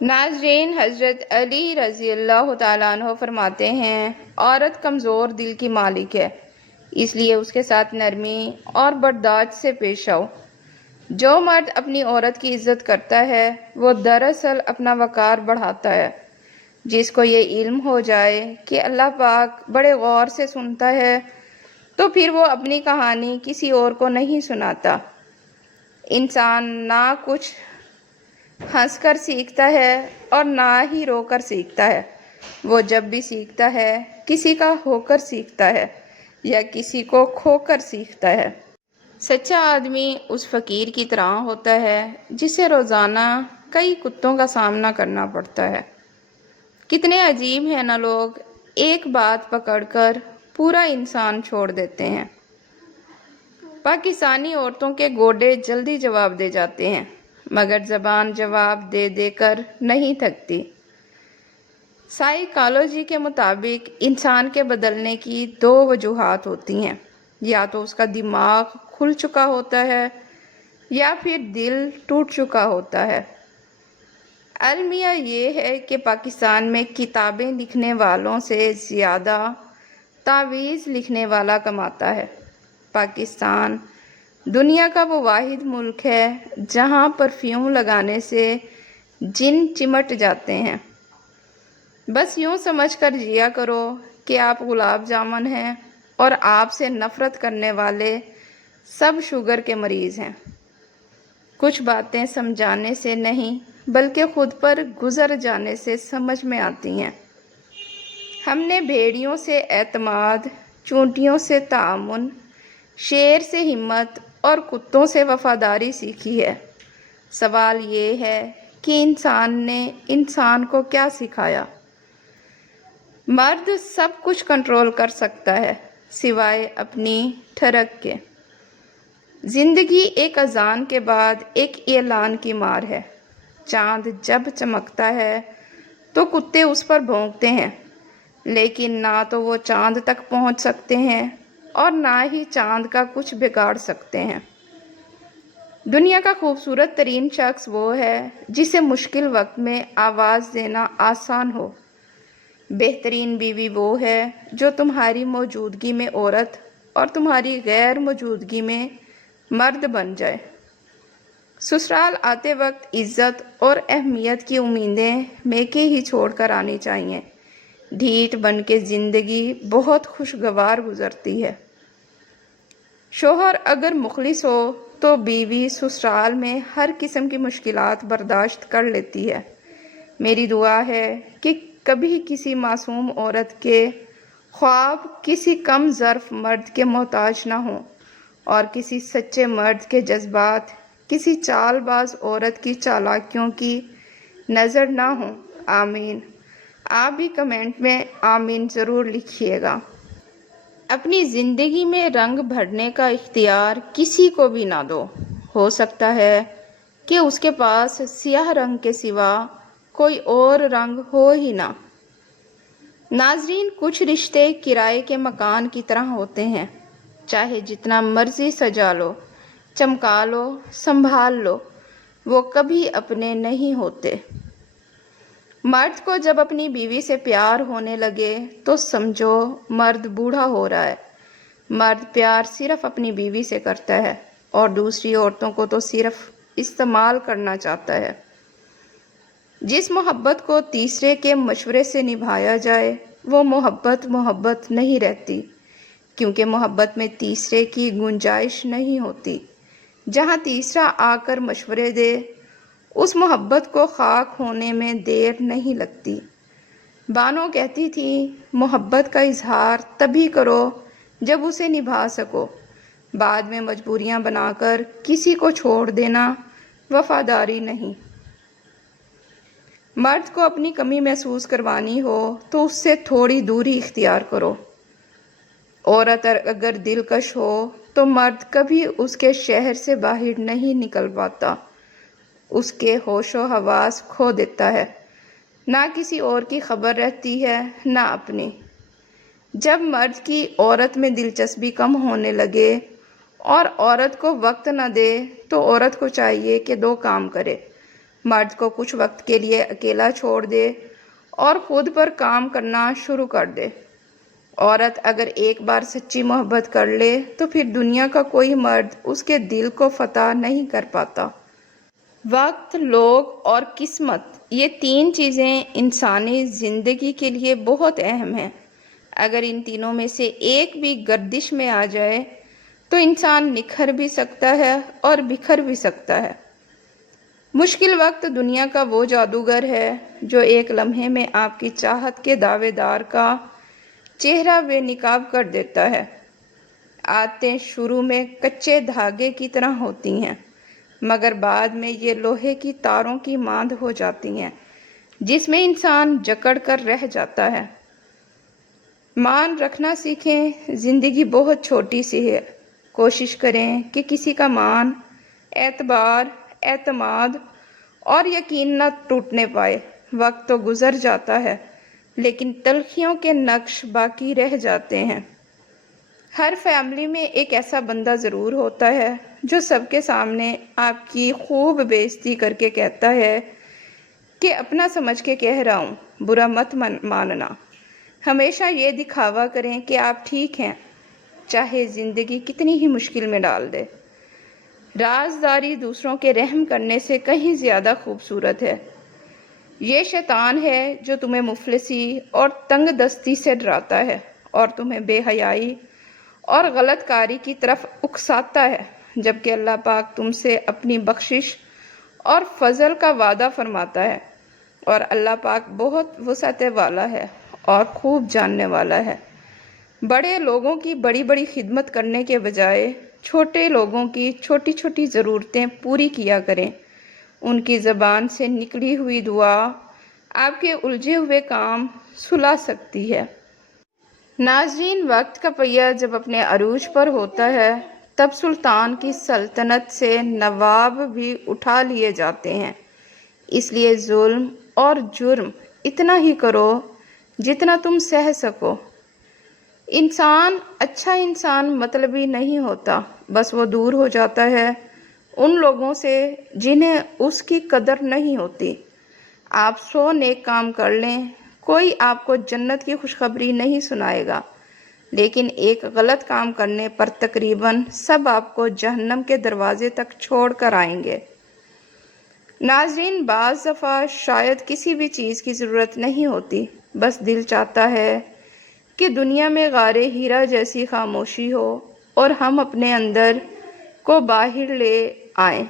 ناظرین، حضرت علی رضی اللہ تعالیٰ عنہ فرماتے ہیں، عورت کمزور دل کی مالک ہے، اس لیے اس کے ساتھ نرمی اور برداشت سے پیش آؤ۔ جو مرد اپنی عورت کی عزت کرتا ہے وہ دراصل اپنا وقار بڑھاتا ہے۔ جس کو یہ علم ہو جائے کہ اللہ پاک بڑے غور سے سنتا ہے تو پھر وہ اپنی کہانی کسی اور کو نہیں سناتا۔ انسان نہ کچھ ہنس کر سیکھتا ہے اور نہ ہی رو کر سیکھتا ہے، وہ جب بھی سیکھتا ہے کسی کا ہو کر سیکھتا ہے یا کسی کو کھو کر سیکھتا ہے۔ سچا آدمی اس فقیر کی طرح ہوتا ہے جسے روزانہ کئی کتوں کا سامنا کرنا پڑتا ہے۔ کتنے عجیب ہیں نا لوگ، ایک بات پکڑ کر پورا انسان چھوڑ دیتے ہیں۔ پاکستانی عورتوں کے گوڈے جلدی جواب دے جاتے ہیں، مگر زبان جواب دے دے کر نہیں تھکتی۔ سائیکالوجی کے مطابق انسان کے بدلنے کی دو وجوہات ہوتی ہیں، یا تو اس کا دماغ کھل چکا ہوتا ہے یا پھر دل ٹوٹ چکا ہوتا ہے۔ المیہ یہ ہے کہ پاکستان میں کتابیں لکھنے والوں سے زیادہ تعویذ لکھنے والا کماتا ہے۔ پاکستان دنیا کا وہ واحد ملک ہے جہاں پرفیوم لگانے سے جن چمٹ جاتے ہیں۔ بس یوں سمجھ کر جیا کرو کہ آپ گلاب جامن ہیں اور آپ سے نفرت کرنے والے سب شوگر کے مریض ہیں۔ کچھ باتیں سمجھانے سے نہیں بلکہ خود پر گزر جانے سے سمجھ میں آتی ہیں۔ ہم نے بھیڑیوں سے اعتماد، چونٹیوں سے تعاون، شیر سے ہمت اور کتوں سے وفاداری سیکھی ہے۔ سوال یہ ہے کہ انسان نے انسان کو کیا سکھایا؟ مرد سب کچھ کنٹرول کر سکتا ہے سوائے اپنی ٹھڑک کے۔ زندگی ایک اذان کے بعد ایک اعلان کی مار ہے۔ چاند جب چمکتا ہے تو کتے اس پر بھونکتے ہیں، لیکن نہ تو وہ چاند تک پہنچ سکتے ہیں اور نہ ہی چاند کا کچھ بگاڑ سکتے ہیں۔ دنیا کا خوبصورت ترین شخص وہ ہے جسے مشکل وقت میں آواز دینا آسان ہو۔ بہترین بیوی وہ ہے جو تمہاری موجودگی میں عورت اور تمہاری غیر موجودگی میں مرد بن جائے۔ سسرال آتے وقت عزت اور اہمیت کی امیدیں میکے ہی چھوڑ کر آنی چاہیے۔ ڈھیٹ بن کے زندگی بہت خوشگوار گزرتی ہے۔ شوہر اگر مخلص ہو تو بیوی سسرال میں ہر قسم کی مشکلات برداشت کر لیتی ہے۔ میری دعا ہے کہ کبھی کسی معصوم عورت کے خواب کسی کم ظرف مرد کے محتاج نہ ہوں اور کسی سچے مرد کے جذبات کسی چال باز عورت کی چالاکیوں کی نظر نہ ہوں۔ آمین۔ آپ بھی کمنٹ میں آمین ضرور لکھیے گا۔ اپنی زندگی میں رنگ بھرنے کا اختیار کسی کو بھی نہ دو۔ ہو سکتا ہے کہ اس کے پاس سیاہ رنگ کے سوا کوئی اور رنگ ہو ہی نہ۔ ناظرین، کچھ رشتے کرائے کے مکان کی طرح ہوتے ہیں، چاہے جتنا مرضی سجا لو، چمکا لو، سنبھال لو، وہ کبھی اپنے نہیں ہوتے۔ مرد کو جب اپنی بیوی سے پیار ہونے لگے تو سمجھو مرد بوڑھا ہو رہا ہے۔ مرد پیار صرف اپنی بیوی سے کرتا ہے اور دوسری عورتوں کو تو صرف استعمال کرنا چاہتا ہے۔ جس محبت کو تیسرے کے مشورے سے نبھایا جائے وہ محبت نہیں رہتی، کیونکہ محبت میں تیسرے کی گنجائش نہیں ہوتی۔ جہاں تیسرا آ کر مشورے دے اس محبت کو خاک ہونے میں دیر نہیں لگتی۔ بانو کہتی تھی، محبت کا اظہار تبھی کرو جب اسے نبھا سکو، بعد میں مجبوریاں بنا کر کسی کو چھوڑ دینا وفاداری نہیں۔ مرد کو اپنی کمی محسوس کروانی ہو تو اس سے تھوڑی دوری اختیار کرو۔ عورت اگر دلکش ہو تو مرد کبھی اس کے شہر سے باہر نہیں نکل پاتا، اس کے ہوش و حواس کھو دیتا ہے، نہ کسی اور کی خبر رہتی ہے نہ اپنی۔ جب مرد کی عورت میں دلچسپی کم ہونے لگے اور عورت کو وقت نہ دے تو عورت کو چاہیے کہ دو کام کرے، مرد کو کچھ وقت کے لیے اکیلا چھوڑ دے اور خود پر کام کرنا شروع کر دے۔ عورت اگر ایک بار سچی محبت کر لے تو پھر دنیا کا کوئی مرد اس کے دل کو فتح نہیں کر پاتا۔ وقت، لوگ اور قسمت، یہ تین چیزیں انسانی زندگی کے لیے بہت اہم ہیں۔ اگر ان تینوں میں سے ایک بھی گردش میں آ جائے تو انسان نکھر بھی سکتا ہے اور بکھر بھی سکتا ہے۔ مشکل وقت دنیا کا وہ جادوگر ہے جو ایک لمحے میں آپ کی چاہت کے دعوے دار کا چہرہ بے نقاب کر دیتا ہے۔ عادتیں شروع میں کچے دھاگے کی طرح ہوتی ہیں، مگر بعد میں یہ لوہے کی تاروں کی ماند ہو جاتی ہیں جس میں انسان جکڑ کر رہ جاتا ہے۔ مان رکھنا سیکھیں۔ زندگی بہت چھوٹی سی ہے۔ کوشش کریں کہ کسی کا مان، اعتبار، اعتماد اور یقین نہ ٹوٹنے پائے۔ وقت تو گزر جاتا ہے لیکن تلخیوں کے نقش باقی رہ جاتے ہیں۔ ہر فیملی میں ایک ایسا بندہ ضرور ہوتا ہے جو سب کے سامنے آپ کی خوب بےعزتی کر کے کہتا ہے کہ اپنا سمجھ کے کہہ رہا ہوں، برا مت ماننا۔ ہمیشہ یہ دکھاوا کریں کہ آپ ٹھیک ہیں، چاہے زندگی کتنی ہی مشکل میں ڈال دے۔ رازداری دوسروں کے رحم کرنے سے کہیں زیادہ خوبصورت ہے۔ یہ شیطان ہے جو تمہیں مفلسی اور تنگ دستی سے ڈراتا ہے اور تمہیں بے حیائی اور غلط کاری کی طرف اکساتا ہے، جبکہ اللہ پاک تم سے اپنی بخشش اور فضل کا وعدہ فرماتا ہے، اور اللہ پاک بہت وسعت والا ہے اور خوب جاننے والا ہے۔ بڑے لوگوں کی بڑی بڑی خدمت کرنے کے بجائے چھوٹے لوگوں کی چھوٹی چھوٹی ضرورتیں پوری کیا کریں۔ ان کی زبان سے نکلی ہوئی دعا آپ کے الجھے ہوئے کام سلا سکتی ہے۔ ناظرین، وقت کا پہیہ جب اپنے عروج پر ہوتا ہے تب سلطان کی سلطنت سے نواب بھی اٹھا لیے جاتے ہیں۔ اس لیے ظلم اور جرم اتنا ہی کرو جتنا تم سہ سکو۔ اچھا انسان مطلبی نہیں ہوتا، بس وہ دور ہو جاتا ہے ان لوگوں سے جنہیں اس کی قدر نہیں ہوتی۔ آپ 100 نیک کام کر لیں، کوئی آپ کو جنت کی خوشخبری نہیں سنائے گا، لیکن ایک غلط کام کرنے پر تقریباً سب آپ کو جہنم کے دروازے تک چھوڑ کر آئیں گے۔ ناظرین، بعض دفعہ شاید کسی بھی چیز کی ضرورت نہیں ہوتی، بس دل چاہتا ہے کہ دنیا میں غار ہیرا جیسی خاموشی ہو اور ہم اپنے اندر کو باہر لے آئیں۔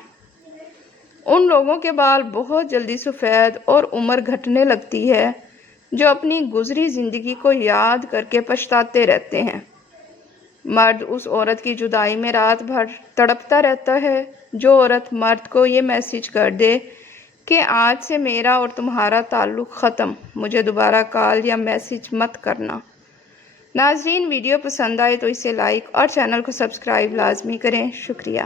ان لوگوں کے بال بہت جلدی سفید اور عمر گھٹنے لگتی ہے جو اپنی گزری زندگی کو یاد کر کے پچھتاتے رہتے ہیں۔ مرد اس عورت کی جدائی میں رات بھر تڑپتا رہتا ہے جو عورت مرد کو یہ میسج کر دے کہ آج سے میرا اور تمہارا تعلق ختم، مجھے دوبارہ کال یا میسج مت کرنا۔ ناظرین، ویڈیو پسند آئے تو اسے لائک اور چینل کو سبسکرائب لازمی کریں۔ شکریہ۔